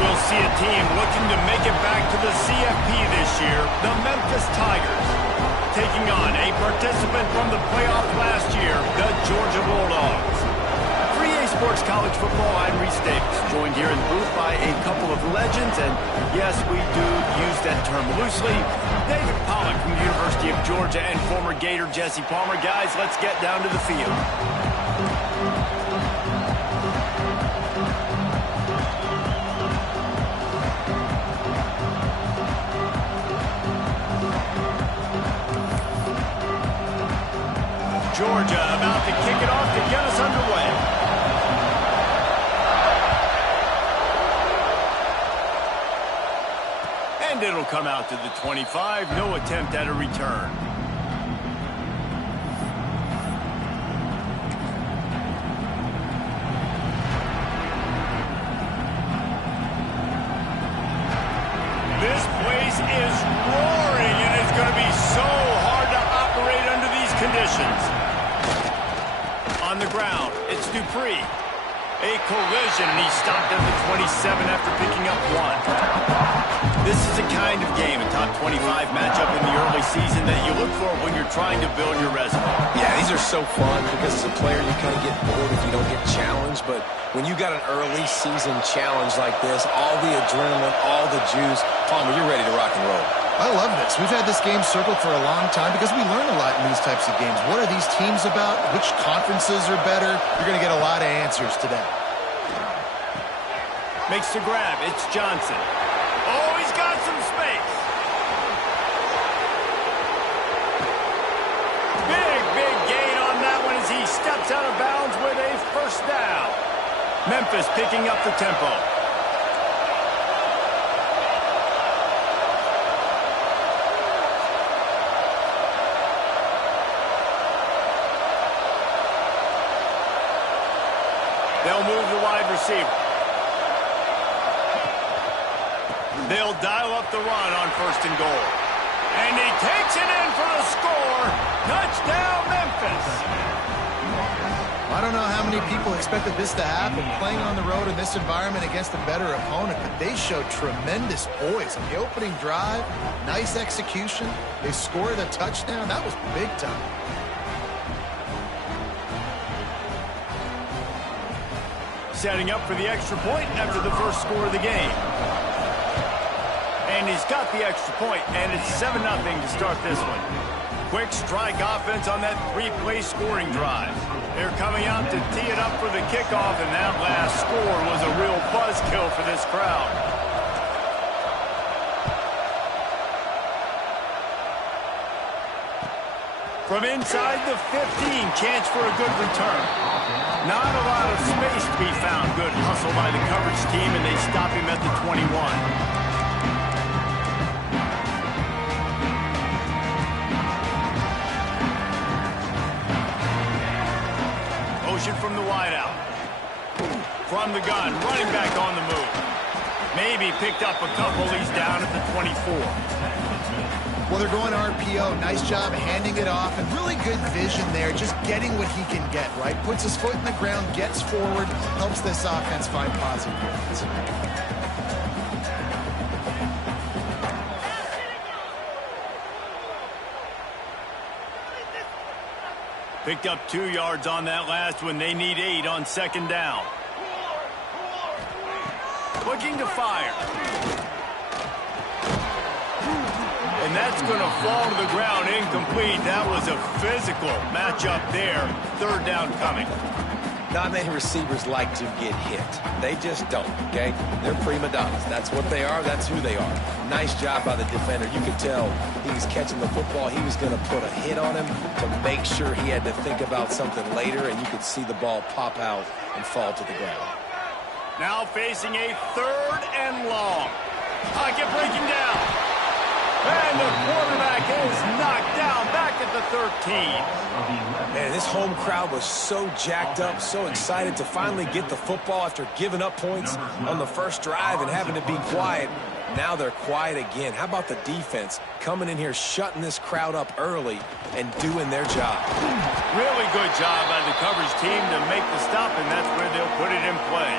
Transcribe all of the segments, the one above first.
we'll see a team looking to make it back to the CFP this year, the Memphis Tigers, taking on a participant from the playoff last year, the Georgia Bulldogs. For EA Sports College Football, I'm Reese Davis, joined here in the booth by a couple of legends, and yes, we do use that term loosely. David Pollack from the University of Georgia and former Gator Jesse Palmer. Guys, let's get down to the field. Georgia about to kick it off to get us underway. And it'll come out to the 25. No attempt at a return. This place is roaring, and it's going to be so hard to operate under these conditions. On the ground, it's Dupree. A collision, and he stopped at the 27 after picking up one. This is a kind of game, a top 25 matchup in the early season that you look for when you're trying to build your resume. Yeah, these are so fun because as a player you kind of get bored if you don't get challenged, but when you got an early season challenge like this, all the adrenaline, all the juice, Palmer, you're ready to rock and roll. I love this. We've had this game circled for a long time because we learn a lot in these types of games. What are these teams about? Which conferences are better? You're going to get a lot of answers today. Makes the grab. It's Johnson. Oh, he's got some space. Big gain on that one as he steps out of bounds with a first down. Memphis picking up the tempo. They'll move the wide receiver. They'll dial up the run on 1st and goal. And he takes it in for the score. Touchdown, Memphis. I don't know how many people expected this to happen, playing on the road in this environment against a better opponent, but they showed tremendous poise on the opening drive. Nice execution. They scored a touchdown. That was big time. Setting up for the extra point after the first score of the game. And he's got the extra point, and it's 7-0 to start this one. Quick strike offense on that 3-play scoring drive. They're coming out to tee it up for the kickoff, and that last score was a real buzzkill for this crowd. From inside the 15, chance for a good return. Not a lot of space to be found. Good hustle by the coverage team, and they stop him at the 21. Motion from the wideout. From the gun, running back on the move. Maybe picked up a couple. He's down at the 24. Well, they're going RPO. Nice job handing it off, and really good vision there, just getting what he can get, right? Puts his foot in the ground, gets forward, helps this offense find positive points. Picked up 2 yards on that last one. They need 8 on 2nd down. Looking to fire. And that's going to fall to the ground incomplete. That was a physical matchup there. 3rd down coming. Not many receivers like to get hit. They just don't, okay? They're prima donnas. That's what they are. That's who they are. Nice job by the defender. You could tell he was catching the football. He was going to put a hit on him to make sure he had to think about something later, and you could see the ball pop out and fall to the ground. Now facing a 3rd and long. Pocket breaking down. And the quarterback is knocked down back at the 13. Man, this home crowd was so jacked up, so excited to finally get the football after giving up points on the first drive and having to be quiet. Now they're quiet again. How about the defense coming in here, shutting this crowd up early and doing their job? Really good job by the coverage team to make the stop, and that's where they'll put it in play.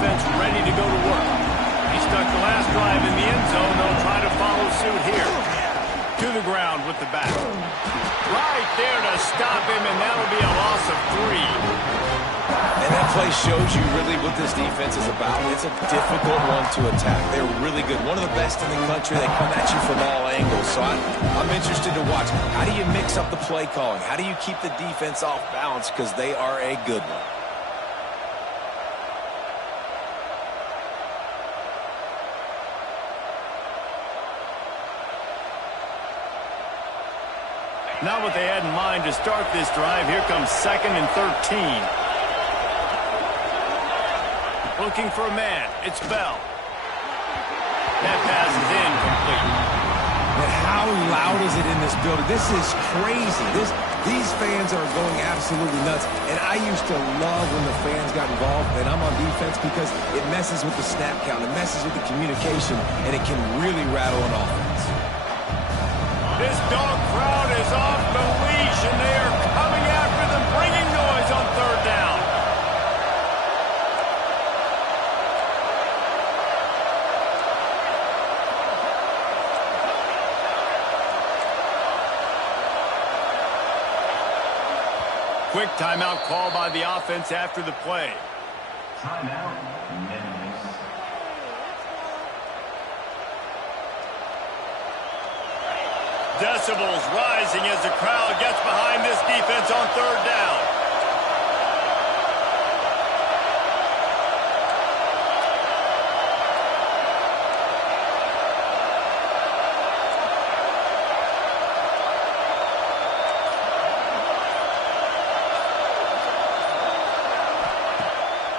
defense ready to go to work. He stuck the last drive in the end zone. They'll try to follow suit here. To the ground with the back. Right there to stop him, and that'll be a loss of 3. And that play shows you really what this defense is about. It's a difficult one to attack. They're really good. One of the best in the country. They come at you from all angles. So I'm interested to watch. How do you mix up the play calling? How do you keep the defense off balance? Because they are a good one. Not what they had in mind to start this drive. Here comes 2nd and 13. Looking for a man. It's Bell. That pass is incomplete. But how loud is it in this building? This is crazy. These fans are going absolutely nuts. And I used to love when the fans got involved, and I'm on defense because it messes with the snap count. It messes with the communication, and it can really rattle an offense. This dog crowd is off the leash, and they are coming after them, bringing noise on 3rd down. Quick timeout call by the offense after the play. Timeout, Memphis. Decibels rising as the crowd gets behind this defense on 3rd down.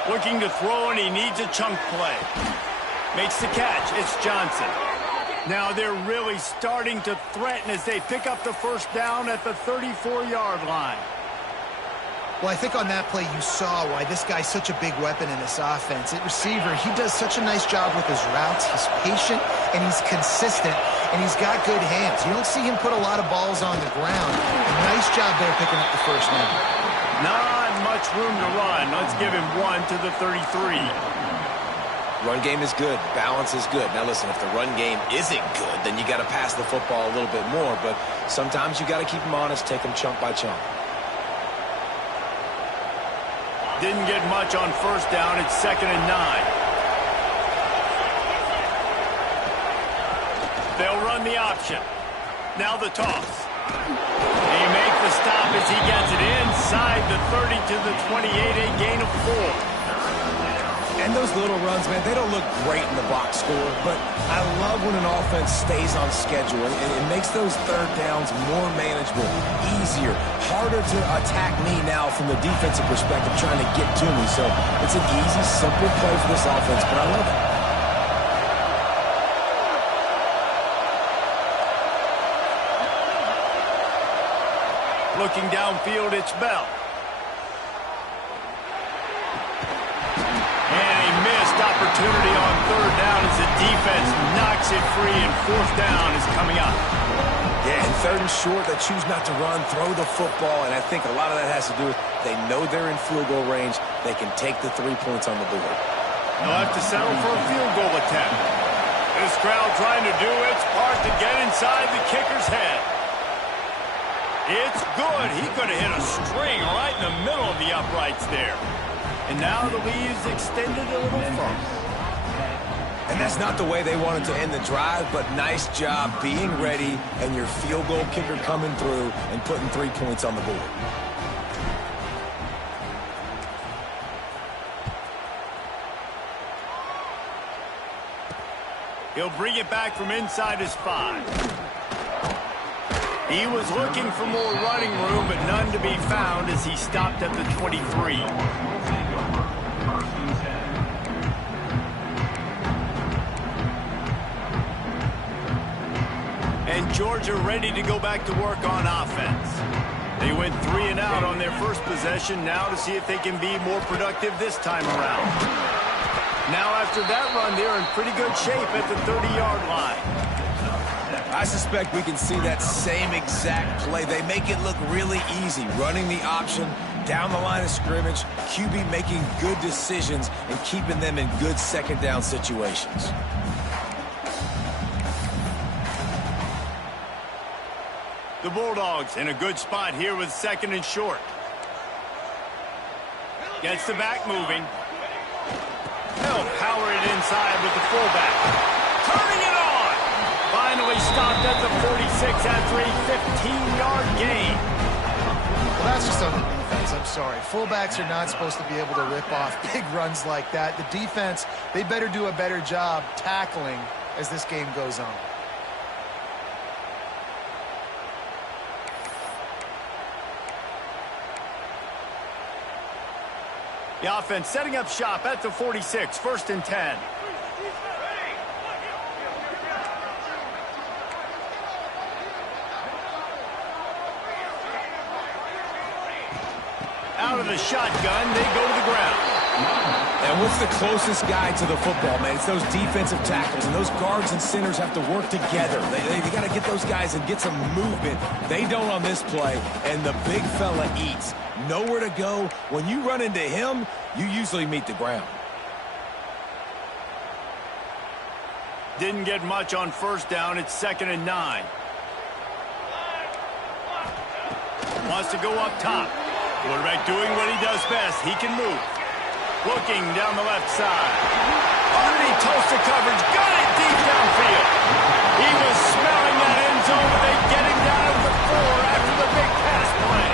Looking to throw, and he needs a chunk play. Makes the catch. It's Johnson. Now they're really starting to threaten as they pick up the 1st down at the 34-yard line. Well, I think on that play you saw why this guy's such a big weapon in this offense. At receiver, he does such a nice job with his routes. He's patient, and he's consistent, and he's got good hands. You don't see him put a lot of balls on the ground. Nice job there picking up the 1st down. Not much room to run. Let's give him 1 to the 33. Run game is good. Balance is good. Now, listen, if the run game isn't good, then you got to pass the football a little bit more. But sometimes you got to keep them honest, take them chunk by chunk. Didn't get much on 1st down. It's 2nd and 9. They'll run the option. Now the toss. They make the stop as he gets it inside the 30 to the 28, a gain of 4. And those little runs, man, they don't look great in the box score, but I love when an offense stays on schedule, and it makes those 3rd downs more manageable, easier, harder to attack me now from the defensive perspective trying to get to me. So it's an easy, simple play for this offense, but I love it. Looking downfield, it's Bell. Opportunity on 3rd down as the defense knocks it free, and 4th down is coming up. Yeah, and 3rd and short, they choose not to run, throw the football, and I think a lot of that has to do with they know they're in field goal range. They can take the 3 points on the board. They'll have to settle for a field goal attempt. This crowd trying to do its part to get inside the kicker's head. It's good. He could have hit a string right in the middle of the uprights there. And now the lead's extended a little further. And that's not the way they wanted to end the drive, but nice job being ready and your field goal kicker coming through and putting 3 points on the board. He'll bring it back from inside his 5. He was looking for more running room, but none to be found as he stopped at the 23. And Georgia ready to go back to work on offense. They went 3 and out on their first possession, now to see if they can be more productive this time around. Now after that run, they're in pretty good shape at the 30-yard line. I suspect we can see that same exact play. They make it look really easy, running the option, Down the line of scrimmage, QB making good decisions and keeping them in good second down situations. The Bulldogs in a good spot here with second and short. Gets the back moving. They'll power it inside with the fullback. Turning it on! Finally stopped at the 46 after a 15-yard gain. Well, that's just on the defense. I'm sorry. Fullbacks are not supposed to be able to rip off big runs like that. The defense, they better do a better job tackling as this game goes on. The offense setting up shop at the 46, 1st and 10. Out of the shotgun, they go to the ground. And what's the closest guy to the football, man? It's those defensive tackles, and those guards and centers have to work together. They got to get those guys and get some movement. They don't on this play, and the big fella eats. Nowhere to go. When you run into him, you usually meet the ground. Didn't get much on 1st down. It's 2nd and 9. Wants to go up top. Quarterback doing what he does best. He can move. Looking down the left side. Underneath toasted coverage. Got it deep downfield. He was smelling that end zone, but they get him down to the 4 after the big pass play.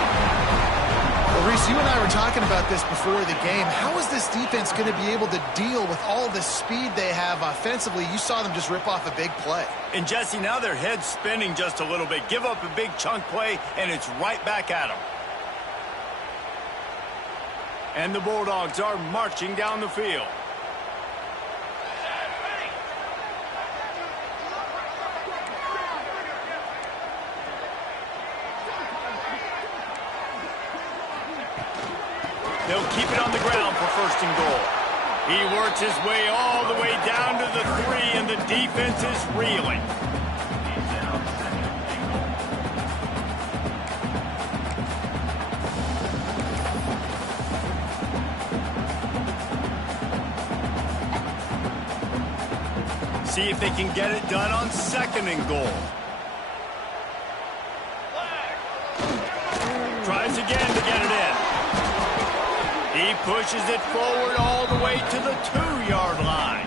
Well, Reese, you and I were talking about this before the game. How is this defense going to be able to deal with all the speed they have offensively? You saw them just rip off a big play. And, Jesse, now their head's spinning just a little bit. Give up a big chunk play, and it's right back at them. And the Bulldogs are marching down the field. They'll keep it on the ground for 1st and goal. He works his way all the way down to the 3, and the defense is reeling. See if they can get it done on 2nd and goal. Tries again to get it in. He pushes it forward all the way to the 2-yard line.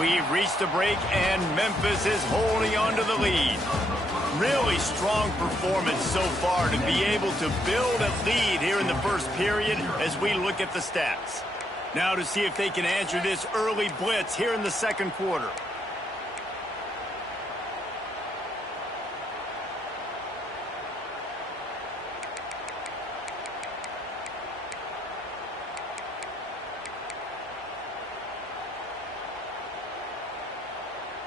We've reached the break, and Memphis is holding on to the lead. Really strong performance so far to be able to build a lead here in the 1st period as we look at the stats. Now to see if they can answer this early blitz here in the 2nd quarter.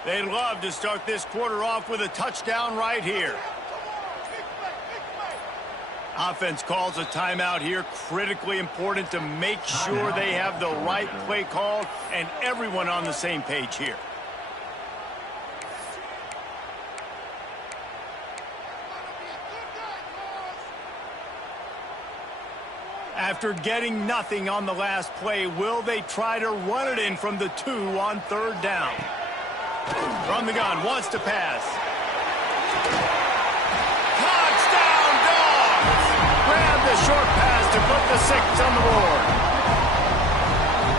They'd love to start this quarter off with a touchdown right here. Offense calls a timeout here. Critically important to make sure they have the right play call and everyone on the same page here. After getting nothing on the last play, will they try to run it in from the 2 on 3rd down? From the gun, wants to pass. Touchdown, Dogs! Grab the short pass to put the 6 on the board.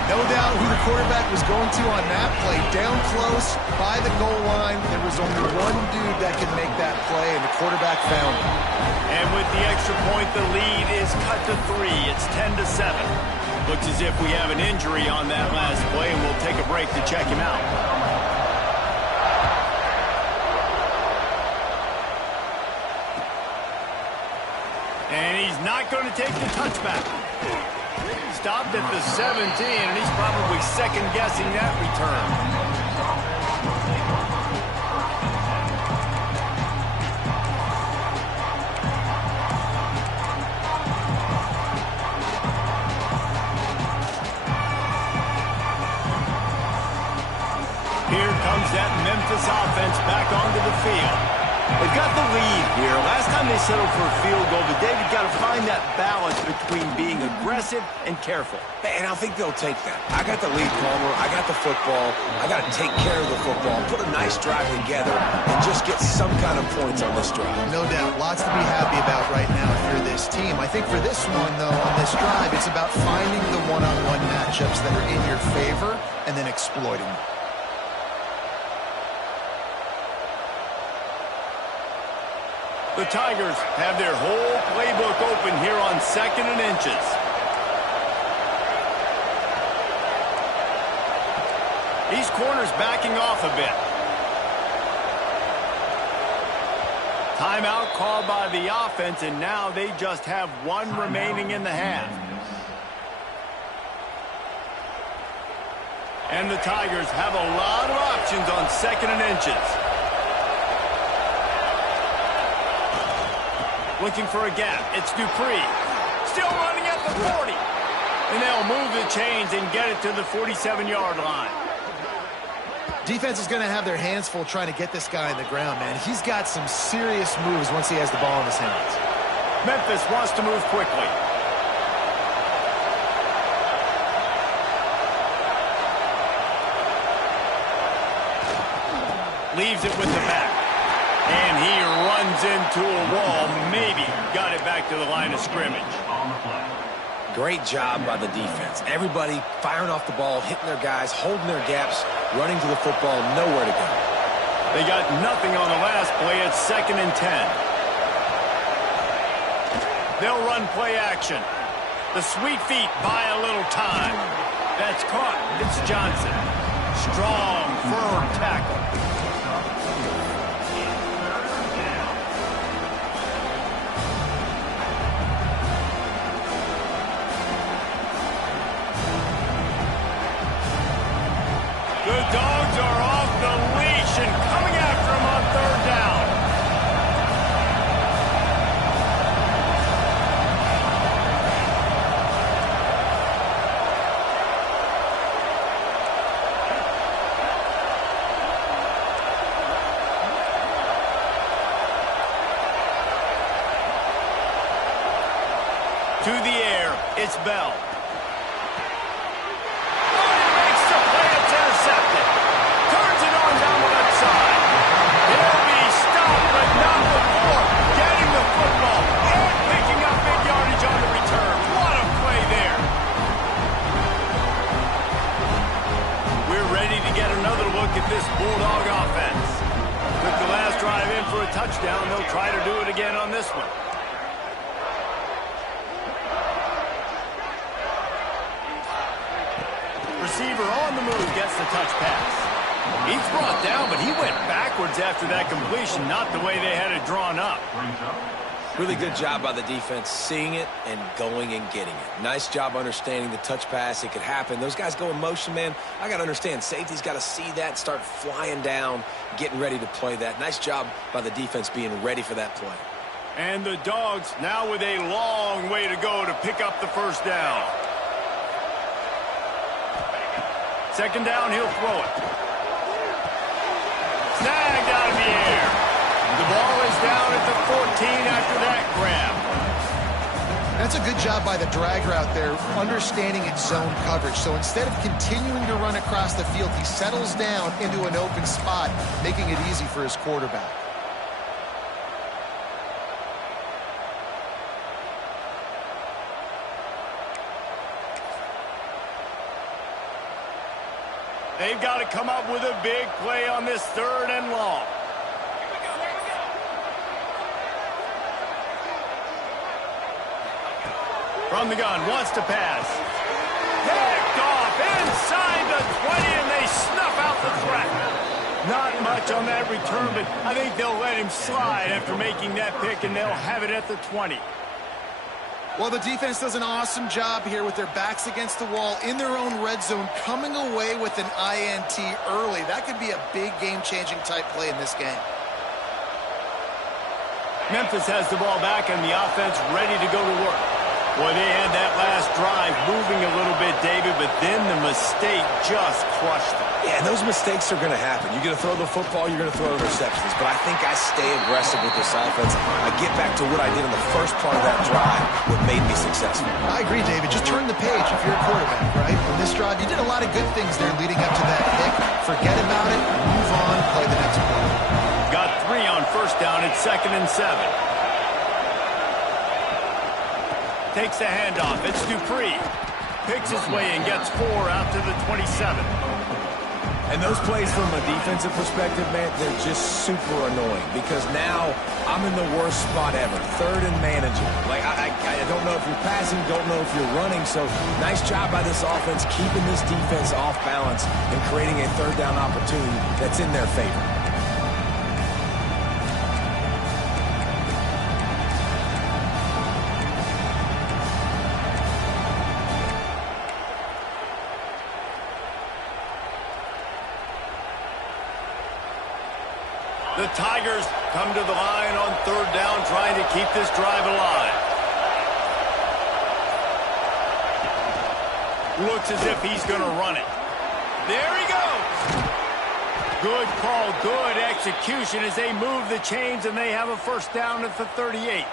No doubt who the quarterback was going to on that play. Down close, by the goal line, there was only one dude that could make that play, and the quarterback found him. And with the extra point, the lead is cut to 3. It's 10-7. Looks as if we have an injury on that last play, and we'll take a break to check him out. And he's not going to take the touchback. Stopped at the 17, and he's probably second-guessing that return. comes that Memphis offense back onto the field. They've got the lead here. Last time they settled for a field goal, but David got to find that balance between being aggressive and careful. And I think they'll take that. I got the lead, Palmer. I got the football. I got to take care of the football, put a nice drive together, and just get some kind of points on this drive. No doubt. Lots to be happy about right now if you're this team. I think for this one, though, on this drive, it's about finding the one-on-one matchups that are in your favor and then exploiting them. The Tigers have their whole playbook open here on 2nd and inches. These corners backing off a bit. Timeout called by the offense, and now they just have one remaining in the half. And the Tigers have a lot of options on 2nd and inches. Looking for a gap. It's Dupree. Still running at the 40. And they'll move the chains and get it to the 47-yard line. Defense is going to have their hands full trying to get this guy on the ground, man. He's got some serious moves once he has the ball in his hands. Memphis wants to move quickly. Leaves it with the back. And he runs into a wall. Maybe got it back to the line of scrimmage. Great job by the defense. Everybody firing off the ball, hitting their guys, holding their gaps, running to the football, nowhere to go. They got nothing on the last play. It's 2nd and 10. They'll run play action. The sweet feet buy a little time. That's caught. It's Johnson. Strong, firm tackle. The Dogs are off the leash and coming after him on 3rd down. To the air, it's Bell. At this Bulldog offense. Took the last drive in for a touchdown. They'll try to do it again on this one. Receiver on the move gets the touch pass. He's brought down, but he went backwards after that completion, not the way they had it drawn up. Really good job by the defense, seeing it and going and getting it. Nice job understanding the touch pass. It could happen. Those guys go in motion, man. I got to understand, safety's got to see that, start flying down, getting ready to play that. Nice job by the defense being ready for that play. And the Dogs now with a long way to go to pick up the 1st down. 2nd down, he'll throw it. Snagged out of the air. The ball is down at the 14 after that grab. That's a good job by the drag route there, understanding its zone coverage. So instead of continuing to run across the field, he settles down into an open spot, making it easy for his quarterback. They've got to come up with a big play on this 3rd and long. From the gun, wants to pass. Picked off inside the 20, and they snuff out the threat. Not much on that return, but I think they'll let him slide after making that pick, and they'll have it at the 20. Well, the defense does an awesome job here with their backs against the wall in their own red zone, coming away with an INT early. That could be a big game-changing type play in this game. Memphis has the ball back, and the offense ready to go to work. Well, they had that last drive moving a little bit, David, but then the mistake just crushed them. Yeah, and those mistakes are going to happen. You're going to throw the football, you're going to throw interceptions. But I think I stay aggressive with this offense. I get back to what I did in the first part of that drive, what made me successful. I agree, David. Just turn the page if you're a quarterback, right? On this drive, you did a lot of good things there leading up to that pick. Forget about it, move on, play the next play. Got 3 on first down. It's 2nd and 7. Takes the handoff. It's Dupree. Picks his way and gets 4 out to the 27. And those plays from a defensive perspective, man, they're just super annoying because now I'm in the worst spot ever. 3rd and manageable. Like, I don't know if you're passing, don't know if you're running. So nice job by this offense keeping this defense off balance and creating a 3rd down opportunity that's in their favor. The Tigers come to the line on 3rd down, trying to keep this drive alive. Looks as if he's going to run it. There he goes. Good call, good execution as they move the chains, and they have a 1st down at the 38.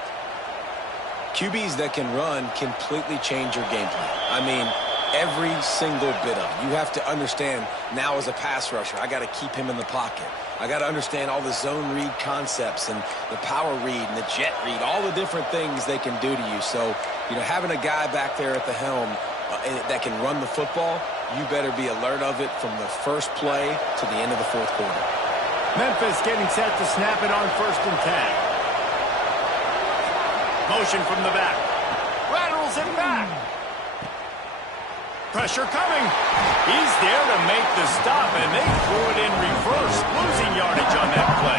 QBs that can run completely change your game plan. I mean, every single bit of it. You have to understand now as a pass rusher, I got to keep him in the pocket. I got to understand all the zone read concepts and the power read and the jet read, all the different things they can do to you. So, you know, having a guy back there at the helm that can run the football, you better be alert of it from the first play to the end of the 4th quarter. Memphis getting set to snap it on 1st and 10. Motion from the back. Rattles it back. Pressure coming. He's there to make the stop, and they threw it in reverse, losing yardage on that play.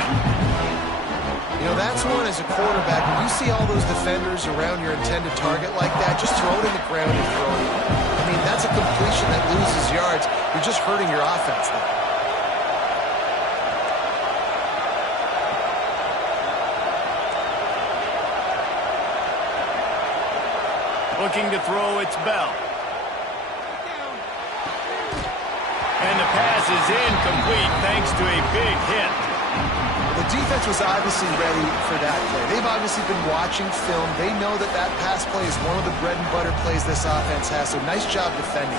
You know, that's one as a quarterback. When you see all those defenders around your intended target like that, just throw it in the ground and throw it. I mean, that's a completion that loses yards. You're just hurting your offense there. Looking to throw, it's Bell. And the pass is incomplete thanks to a big hit. The defense was obviously ready for that play. They've obviously been watching film. They know that that pass play is one of the bread and butter plays this offense has, so nice job defending.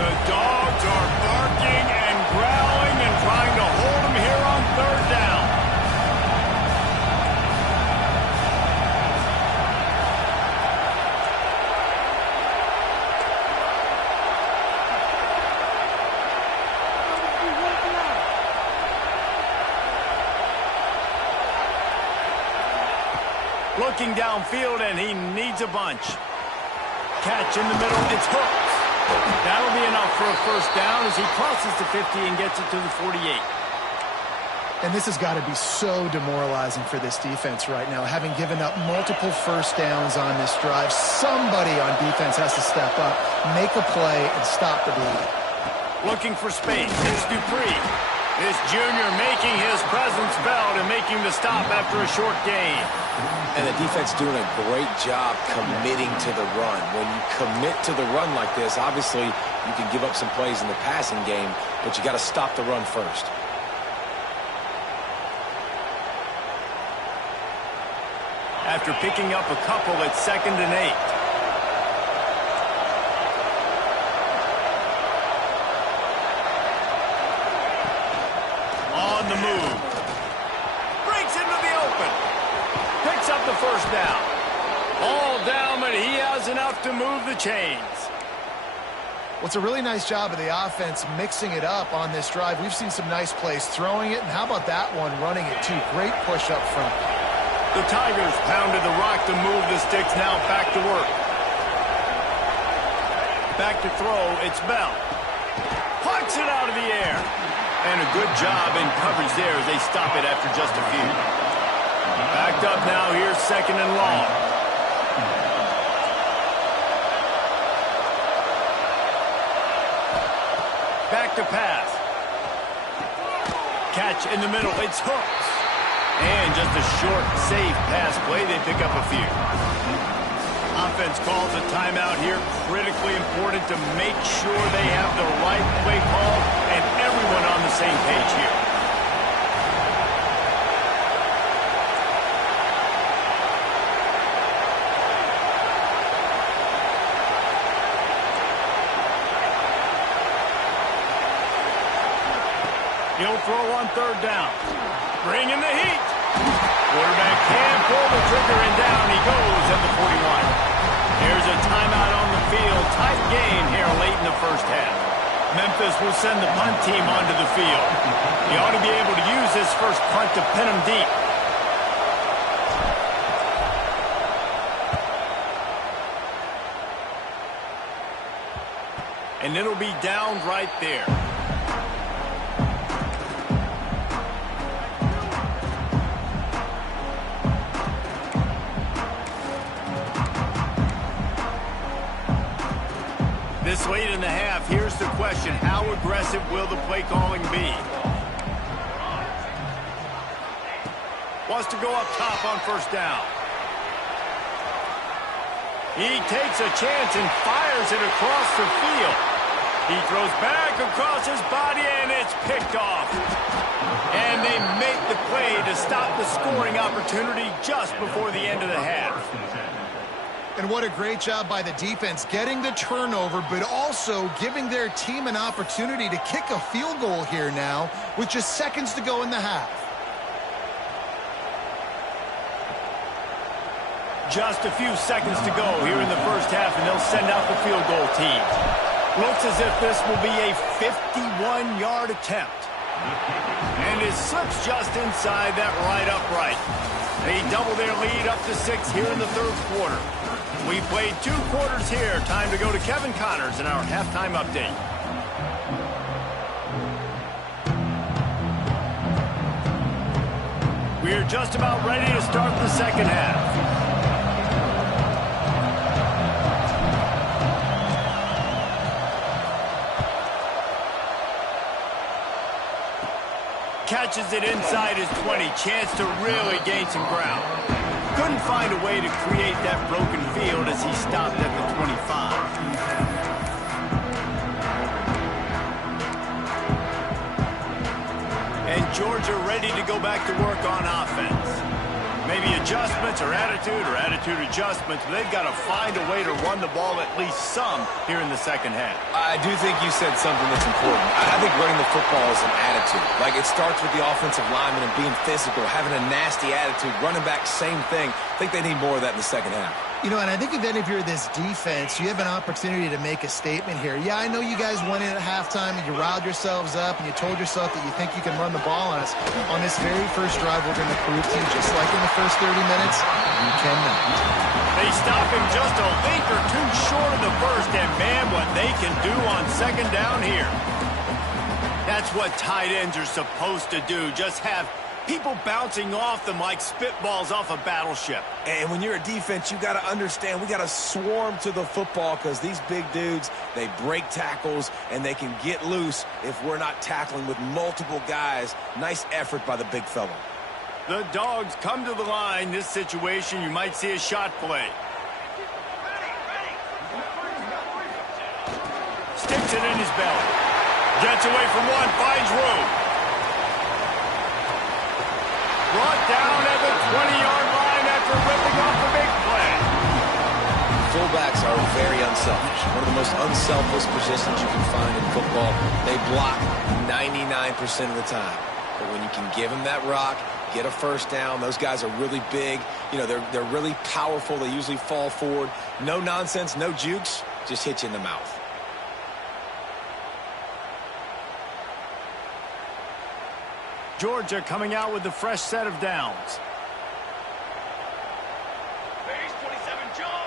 The Dogs are barking and growling and trying to hold them here on 3rd down. Looking downfield, and he needs a bunch. Catch in the middle, it's hooked. That'll be enough for a 1st down as he crosses the 50 and gets it to the 48. And this has got to be so demoralizing for this defense right now. Having given up multiple 1st downs on this drive, somebody on defense has to step up, make a play, and stop the bleeding. Looking for space, it's Dupree. This junior making his presence felt and making the stop after a short gain. And the defense doing a great job committing to the run. When you commit to the run like this, obviously you can give up some plays in the passing game, but you got to stop the run first. After picking up a couple, it's 2nd and 8. On the move. Breaks into the open. Picks up the 1st down. All down, but he has enough to move the chains. Well, it's a really nice job of the offense mixing it up on this drive. We've seen some nice plays throwing it, and how about that one running it too? Great push up front. The Tigers pounded the rock to move the sticks, now back to work. Back to throw, it's Bell. Plucks it out of the air. And a good job in coverage there as they stop it after just a few. Backed up now, here's 2nd and long. Back to pass. Catch in the middle, it's hooked. And just a short, safe pass play. They pick up a few. Offense calls a timeout here. Critically important to make sure they have the right play call and everyone on the same page here. He'll throw on third down. Bring in the heat. Quarterback can pull the trigger and down he goes at the 41. Here's a timeout on the field. Tight game here late in the first half. Memphis will send the punt team onto the field. He ought to be able to use this first punt to pin him deep. And it'll be down right there. This late in the half, here's the question. How aggressive will the play calling be? Wants to go up top on first down. He takes a chance and fires it across the field. He throws back across his body, and it's picked off. And they make the play to stop the scoring opportunity just before the end of the half. And what a great job by the defense getting the turnover, but also giving their team an opportunity to kick a field goal here now with just seconds to go in the half. Just a few seconds to go here in the first half, and they'll send out the field goal team. Looks as if this will be a 51-yard attempt. And it slips just inside that right upright. They double their lead up to 6 here in the third quarter. We played 2 quarters here. Time to go to Kevin Connors in our halftime update. We're just about ready to start the second half. Catches it inside his 20. Chance to really gain some ground. Couldn't find a way to create that broken field as he stopped at the 25. And Georgia ready to go back to work on offense. Maybe adjustments or attitude adjustments, but they've got to find a way to run the ball at least some here in the second half. I do think you said something that's important. I think running the football is an attitude. Like, it starts with the offensive lineman and being physical, having a nasty attitude. Running back, same thing. I think they need more of that in the second half. You know, and I think if you're this defense, you have an opportunity to make a statement here. Yeah, I know you guys went in at halftime and you riled yourselves up and you told yourself that you think you can run the ball on us. On this very first drive, we're going to prove to you, just like in the first 30 minutes, you cannot. They stop him just a link or two short of the first, and man, what they can do on second down here. That's what tight ends are supposed to do, just have people bouncing off them like spitballs off a battleship. And when you're a defense, you got to understand, we got to swarm to the football because these big dudes, they break tackles and they can get loose if we're not tackling with multiple guys. Nice effort by the big fella. The Dogs come to the line. This situation, you might see a shot play. Sticks it in his belly. Gets away from one, finds room. Brought down at the 20-yard line after ripping off a big play. Fullbacks are very unselfish. One of the most unselfish positions you can find in football. They block 99% of the time. But when you can give them that rock, get a first down, those guys are really big. You know, they're really powerful. They usually fall forward. No nonsense, no jukes, just hit you in the mouth. Georgia coming out with a fresh set of downs. Base 27 jump.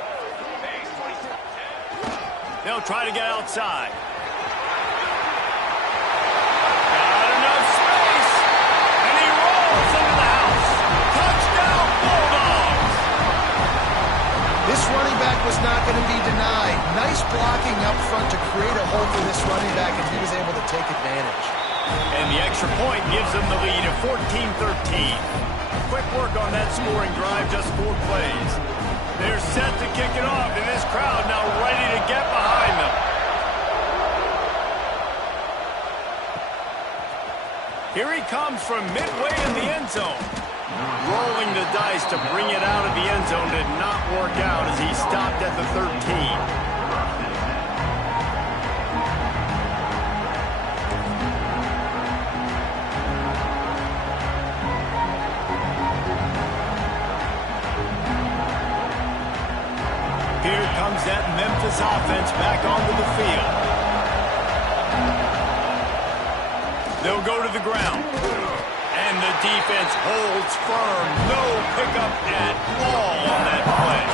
Base 27. They'll try to get outside. Got enough space. And he rolls into the house. Touchdown, Bulldogs. This running back was not going to be denied. Nice blocking up front to create a hole for this running back, and he was able to take advantage. And the extra point gives them the lead at 14-13. Quick work on that scoring drive, just 4 plays. They're set to kick it off, and this crowd now ready to get behind them. Here he comes from midway in the end zone. Rolling the dice to bring it out of the end zone did not work out as he stopped at the 13. Here comes that Memphis offense back onto the field. They'll go to the ground. And the defense holds firm. No pickup at all on that play.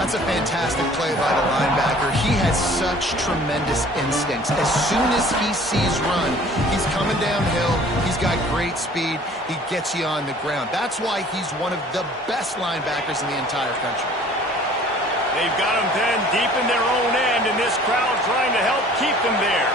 That's a fantastic play by the linebacker. He has such tremendous instincts. As soon as he sees run, he's coming downhill. He's got great speed. He gets you on the ground. That's why he's one of the best linebackers in the entire country. They've got him pinned deep in their own end, and this crowd trying to help keep them there.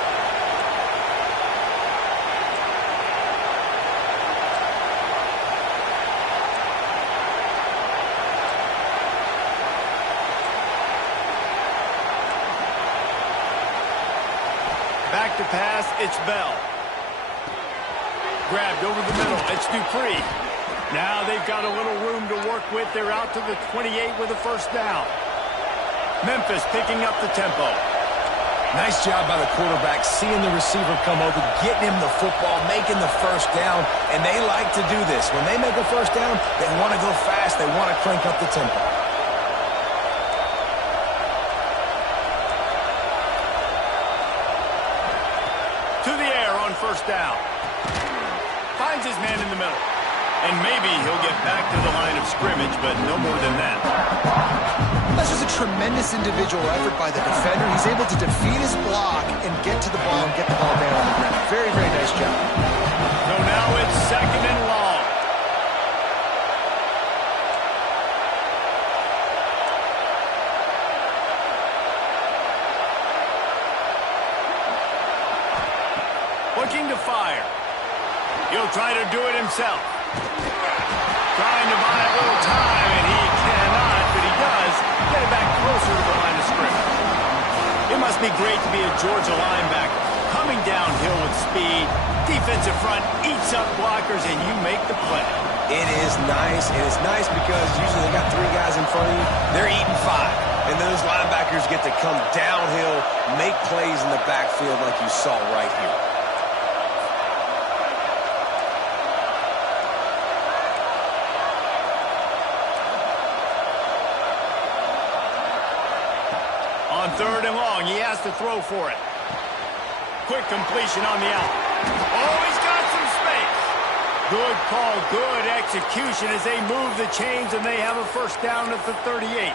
Back to pass, it's Bell. Grabbed over the middle, it's Dupree. Now they've got a little room to work with. They're out to the 28 with a first down. Memphis picking up the tempo. Nice job by the quarterback, seeing the receiver come over, getting him the football, making the first down, and they like to do this. When they make a first down, they want to go fast, they want to crank up the tempo. To the air on first down. Finds his man in the middle. And maybe he'll get back to the line of scrimmage, but no more than that. That's just a tremendous individual effort by the defender. He's able to defeat his block and get to the ball and get the ball down on the ground. Very, very nice job. So now it's 2nd and long. Looking to fire. He'll try to do it himself. Trying to buy a little time, and he cannot, but he does get it back closer to the line of scrimmage. It must be great to be a Georgia linebacker. Coming downhill with speed, defensive front eats up blockers, and you make the play. It is nice, and it's nice because usually they got 3 guys in front of you. They're eating 5, and those linebackers get to come downhill, make plays in the backfield like you saw right here. On 3rd and long, he has to throw for it. Quick completion on the out. Oh, he's got some space. Good call, good execution as they move the chains, and they have a first down at the 38.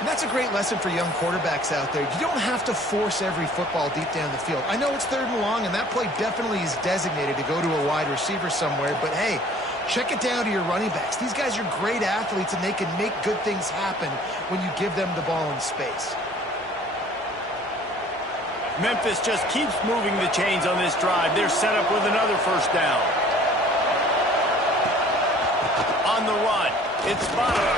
And that's a great lesson for young quarterbacks out there. You don't have to force every football deep down the field. I know it's 3rd and long, and that play definitely is designated to go to a wide receiver somewhere, but hey, check it down to your running backs. These guys are great athletes, and they can make good things happen when you give them the ball in space. Memphis just keeps moving the chains on this drive. They're set up with another first down. On the run, it's Bonner.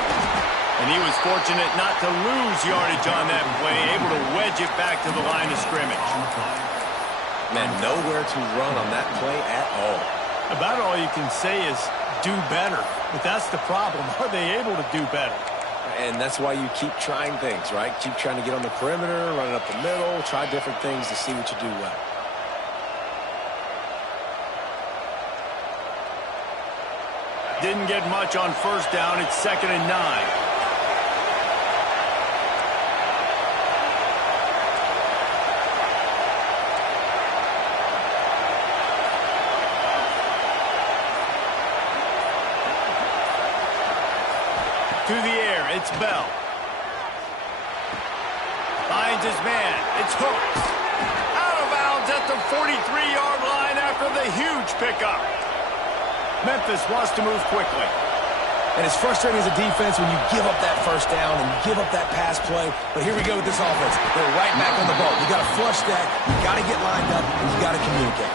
And he was fortunate not to lose yardage on that play, able to wedge it back to the line of scrimmage. Man, nowhere to run on that play at all. About all you can say is do better. But that's the problem. Are they able to do better? And that's why you keep trying things, right? Keep trying to get on the perimeter, run it up the middle, try different things to see what you do well. Didn't get much on first down. It's 2nd and 9. To the air, it's Bell. Finds his man, it's Hooks. Out of bounds at the 43-yard line after the huge pickup. Memphis wants to move quickly. And it's frustrating as a defense when you give up that first down and give up that pass play. But here we go with this offense. They're right back on the ball. You got to flush that. You got to get lined up, and you got to communicate.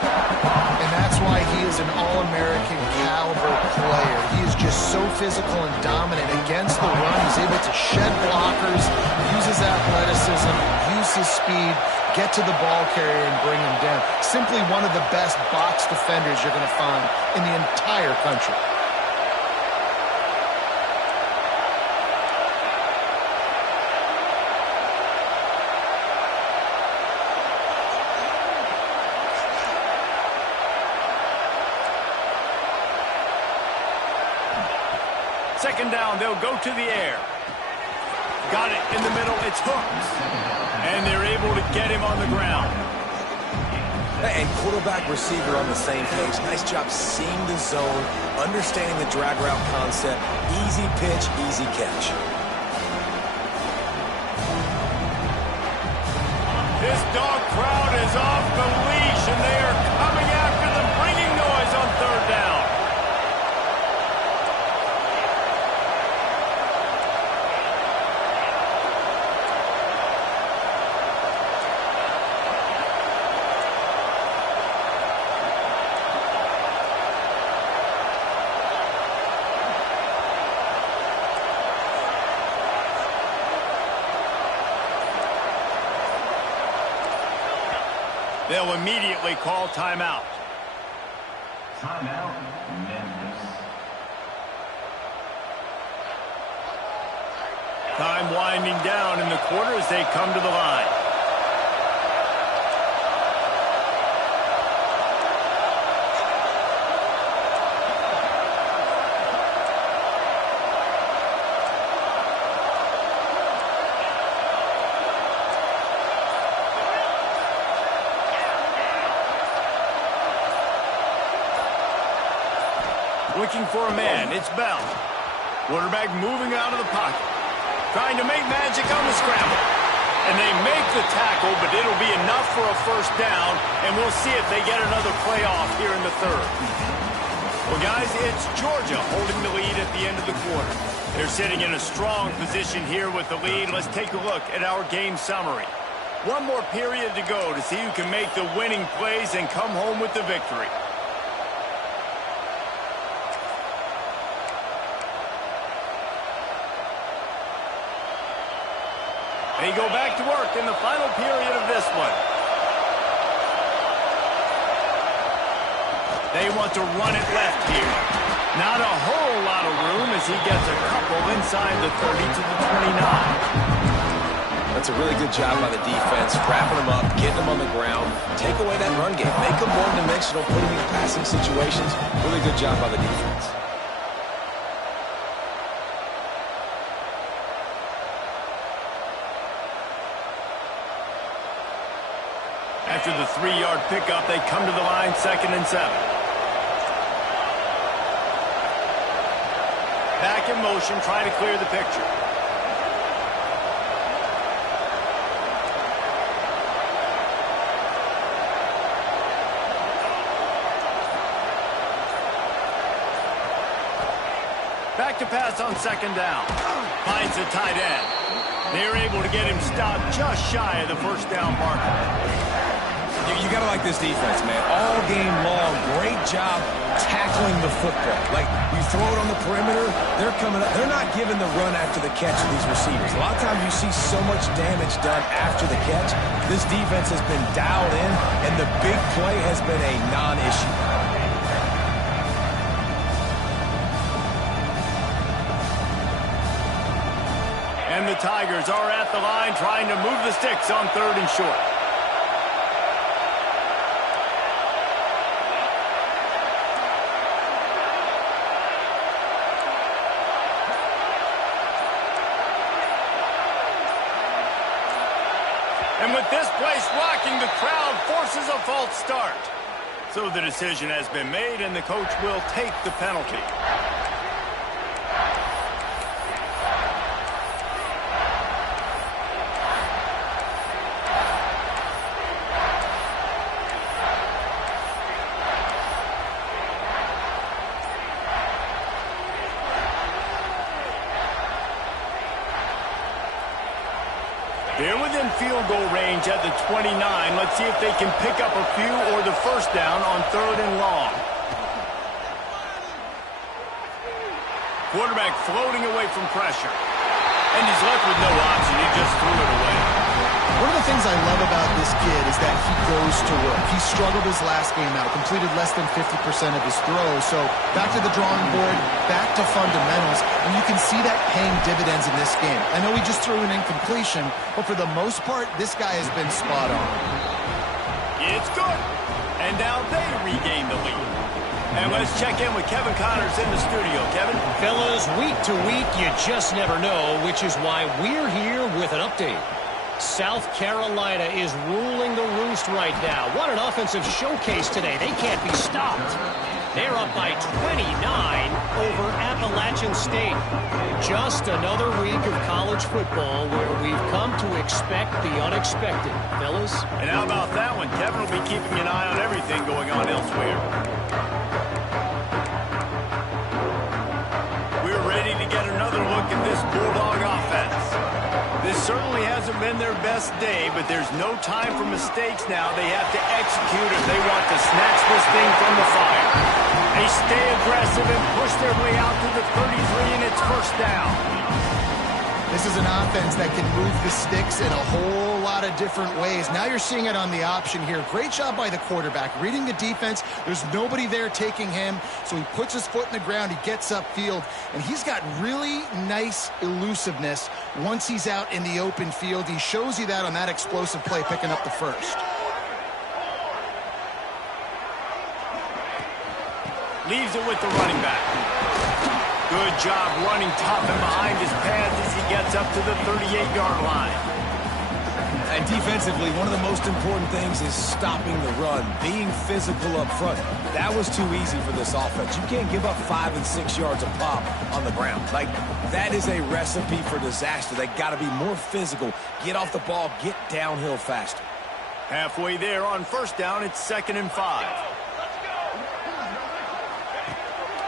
And that's why he is an All-American caliber player. He is just so physical and dominant against the run. He's able to shed blockers, use his athleticism, use his speed, get to the ball carrier and bring him down. Simply one of the best box defenders you're going to find in the entire country. Second down, they'll go to the air. Got it in the middle, it's hooked. And they're able to get him on the ground. And quarterback receiver on the same page. Nice job seeing the zone, understanding the drag route concept. Easy pitch, easy catch. This dog crowd is off the leash, and they are coming after them, bringing noise on third down. They'll immediately call timeout. Timeout, Memphis. Time winding down in the quarter as they come to the line. Looking for a man, it's Bell. Quarterback moving out of the pocket. Trying to make magic on the scramble. And they make the tackle, but it'll be enough for a first down, and we'll see if they get another playoff here in the third. Well, guys, it's Georgia holding the lead at the end of the quarter. They're sitting in a strong position here with the lead. Let's take a look at our game summary. One more period to go to see who can make the winning plays and come home with the victory. They go back to work in the final period of this one. They want to run it left here. Not a whole lot of room as he gets a couple inside the 30 to the 29. That's a really good job by the defense, wrapping them up, getting them on the ground, take away that run game, make them one-dimensional, putting in passing situations. Really good job by the defense. After the 3-yard pickup, they come to the line, 2nd and 7. Back in motion, trying to clear the picture. Back to pass on 2nd down. Finds the tight end. They're able to get him stopped just shy of the first down marker. You got to like this defense, man. All game long, great job tackling the football. Like, you throw it on the perimeter, they're coming up. They're not giving the run after the catch to these receivers. A lot of times you see so much damage done after the catch. This defense has been dialed in, and the big play has been a non-issue. And the Tigers are at the line trying to move the sticks on 3rd and short. And with this place rocking, the crowd forces a false start. So the decision has been made, and the coach will take the penalty. field goal range at the 29. Let's see if they can pick up a few or the first down on 3rd and long. Quarterback floating away from pressure. And he's left with no option. He just threw it away. One of the things I love about this kid is that he goes to work. He struggled his last game out, completed less than 50% of his throws. So back to the drawing board, back to fundamentals, and you can see that paying dividends in this game. I know he just threw an incompletion, but for the most part, this guy has been spot on. It's good. And now they regain the lead. And let's check in with Kevin Connors in the studio. Kevin? Fellas, week to week, you just never know, which is why we're here with an update. South Carolina is ruling the roost right now. What an offensive showcase today. They can't be stopped. They're up by 29 over Appalachian State. Just another week of college football where we've come to expect the unexpected, fellas. And how about that one? Kevin will be keeping an eye on everything going on elsewhere. We're ready to get another look at this Bulldog offense. This certainly hasn't been their best day, but there's no time for mistakes now. They have to execute if they want to snatch this thing from the fire. They stay aggressive and push their way out to the 33, and it's first down. This is an offense that can move the sticks in a whole lot of different ways. Now you're seeing it on the option here. Great job by the quarterback. Reading the defense, there's nobody there taking him, so he puts his foot in the ground, he gets upfield, and he's got really nice elusiveness once he's out in the open field. He shows you that on that explosive play, picking up the first. Leaves it with the running back. Good job running tough and behind his pads as he gets up to the 38-yard line. And defensively, one of the most important things is stopping the run, being physical up front. That was too easy for this offense. You can't give up 5 and 6 yards a pop on the ground. Like, that is a recipe for disaster. They got to be more physical, get off the ball, get downhill faster. Halfway there on first down, it's 2nd and 5.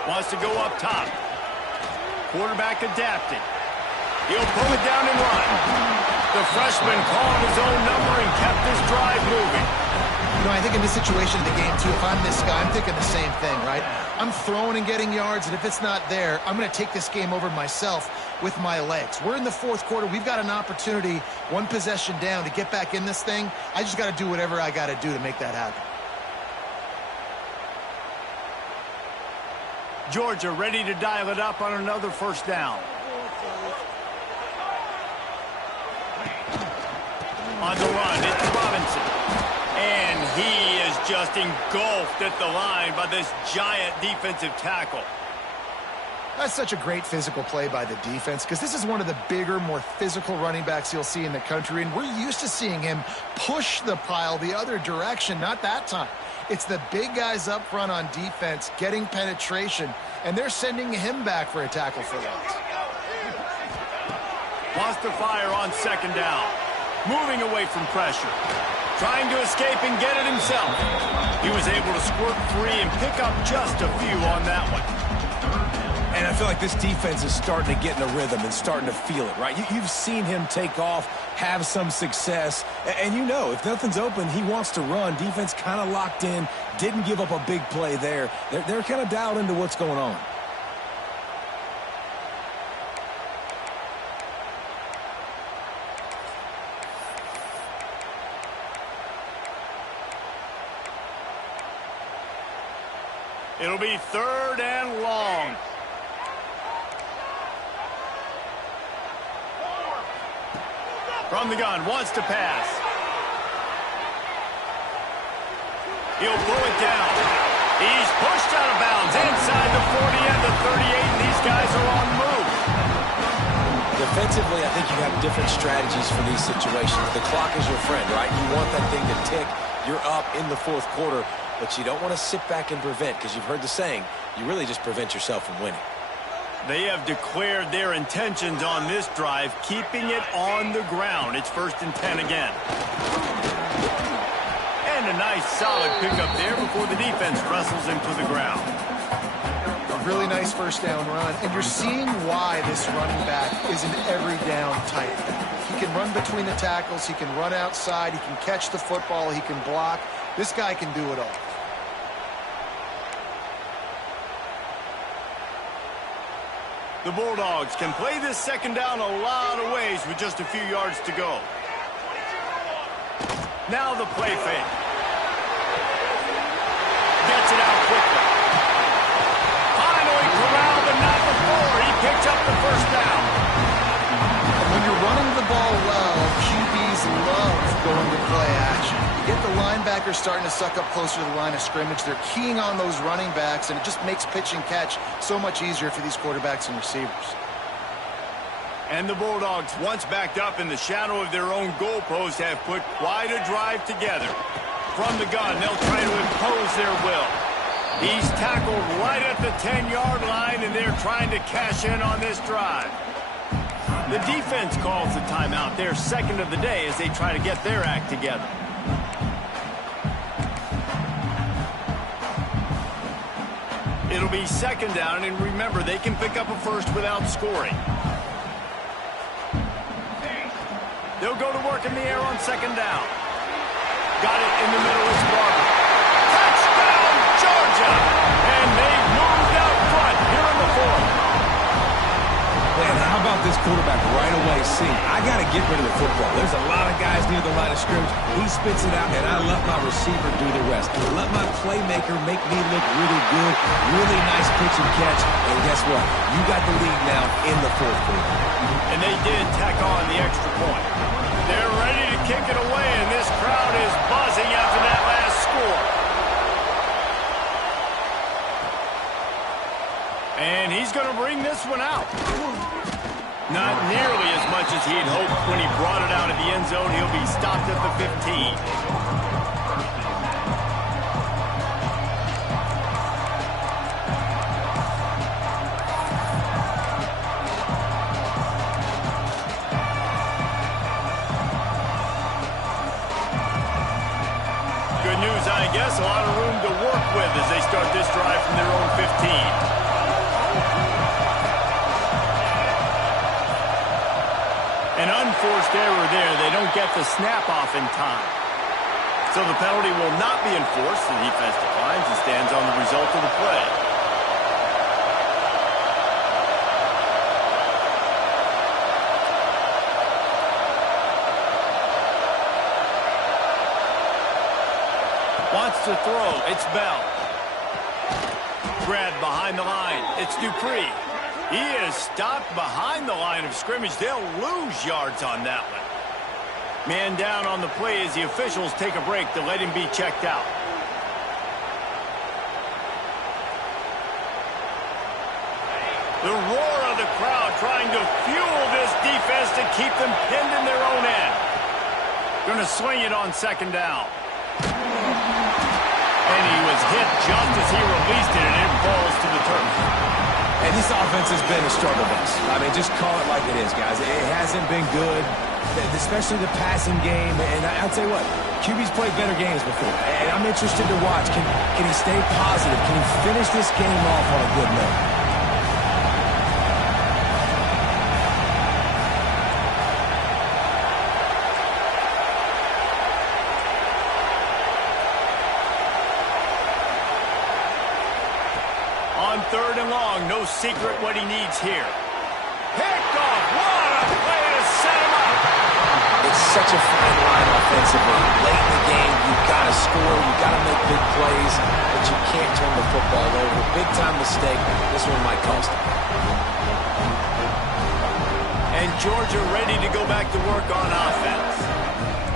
Wants to go up top. Quarterback adapted. He'll pull it down and run. The freshman called his own number and kept this drive moving. You know, I think in this situation of the game, too, if I'm this guy, I'm thinking the same thing, right? I'm throwing and getting yards, and if it's not there, I'm going to take this game over myself with my legs. We're in the 4th quarter. We've got an opportunity, one possession down, to get back in this thing. I just got to do whatever I got to do to make that happen. Georgia ready to dial it up on another first down. On the run, it's Robinson. And he is just engulfed at the line by this giant defensive tackle. That's such a great physical play by the defense, because this is one of the bigger, more physical running backs you'll see in the country, and we're used to seeing him push the pile the other direction. Not that time. It's the big guys up front on defense getting penetration, and they're sending him back for a tackle for loss. Wants to fire on 2nd down. Moving away from pressure. Trying to escape and get it himself. He was able to squirt free and pick up just a few on that one. And I feel like this defense is starting to get in a rhythm and starting to feel it, right? You've seen him take off, have some success, and you know, if nothing's open, he wants to run. Defense kind of locked in, didn't give up a big play there. They're kind of dialed into what's going on. It'll be 3rd and long. From the gun, wants to pass. He'll pull it down. He's pushed out of bounds inside the 40 and the 38, and these guys are on the move. Defensively, I think you have different strategies for these situations. The clock is your friend, right? You want that thing to tick. You're up in the 4th quarter, but you don't want to sit back and prevent, because you've heard the saying, you really just prevent yourself from winning. They have declared their intentions on this drive, keeping it on the ground. It's 1st and 10 again. And a nice solid pickup there before the defense wrestles him to the ground. A really nice first down run, and you're seeing why this running back is an every down type. He can run between the tackles. He can run outside. He can catch the football. He can block. This guy can do it all. The Bulldogs can play this second down a lot of ways with just a few yards to go. Now the play fake. Gets it out quickly. Finally corralled, but not before. He picks up the first down. And when you're running the ball well, QBs love going to play action. You get the linebackers starting to suck up closer to the line of scrimmage. They're keying on those running backs, and it just makes pitch and catch so much easier for these quarterbacks and receivers. And the Bulldogs, once backed up in the shadow of their own goalpost, have put quite a drive together. From the gun, they'll try to impose their will. He's tackled right at the 10-yard line, and they're trying to cash in on this drive. The defense calls the timeout, their second of the day, as they try to get their act together. It'll be second down, and remember, they can pick up a first without scoring. They'll go to work in the air on second down. Got it in the middle. It's Barber. Touchdown, Georgia! And they've moved out front here in the fourth. Man, how about this quarterback right away seeing, I got to get rid of the football. There's a lot of guys near the line of scrimmage. He spits it out, and I let my receiver do the rest. Let my playmaker make me look really good. Really nice pitch and catch. And guess what? You got the lead now in the fourth quarter. And they did tack on the extra point. They're ready to kick it away, and this crowd is buzzing after that last score. And he's going to bring this one out. Not nearly as much as he'd hoped when he brought it out of the end zone. He'll be stopped at the 15. Good news, I guess. A lot of room to work with as they start this drive from their own 15. An unforced error there. They don't get the snap off in time. So the penalty will not be enforced. The defense declines and stands on the result of the play. Wants to throw. It's Bell. Grabbed behind the line. It's Dupree. He is stopped behind the line of scrimmage. They'll lose yards on that one. Man down on the play as the officials take a break to let him be checked out. The roar of the crowd trying to fuel this defense to keep them pinned in their own end. Going to swing it on second down. And he was hit just as he released it, and it falls to the turf. And this offense has been a struggle bus. I mean, just call it like it is, guys. It hasn't been good, especially the passing game. And I'll tell you what, QB's played better games before. And I'm interested to watch. Can he stay positive? Can he finish this game off on a good note? On third and long, no secret what he needs here. Picked off. What a play to set him up. It's such a fine line offensively. Late in the game, you've got to score, you've got to make big plays, but you can't turn the football over. Big-time mistake. This one might cost him. And Georgia ready to go back to work on offense.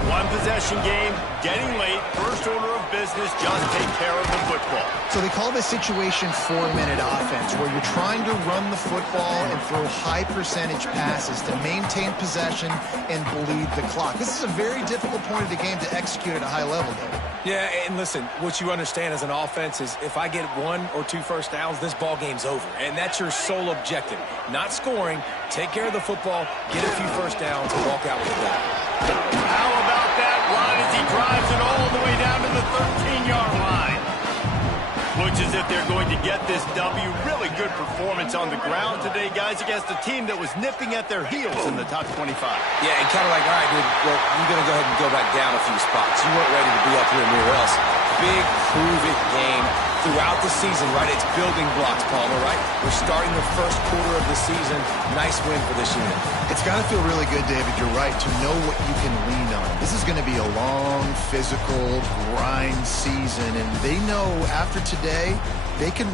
One possession game, getting late, first order of business, just take care of the football. So they call this situation 4-minute offense, where you're trying to run the football and throw high percentage passes to maintain possession and bleed the clock. This is a very difficult point of the game to execute at a high level, though. Yeah, and listen, what you understand as an offense is if I get 1 or 2 first downs, this ball game's over. And that's your sole objective. Not scoring, take care of the football, get a few first downs, and walk out with a goal. How about that run as he drives it all the way down to the 13-yard line? Looks as if they're going going to get this W. Really good performance on the ground today, guys, against a team that was nipping at their heels in the top 25. Yeah, and kind of like, all right, dude, well, you're going to go ahead and go back down a few spots. You weren't ready to be up here near us. Big, prove-it game throughout the season, right? It's building blocks, Palmer, right? We're starting the first quarter of the season. Nice win for this unit. It's got to feel really good, David. You're right, to know what you can lean on. This is going to be a long, physical, grind season, and they know after today, they can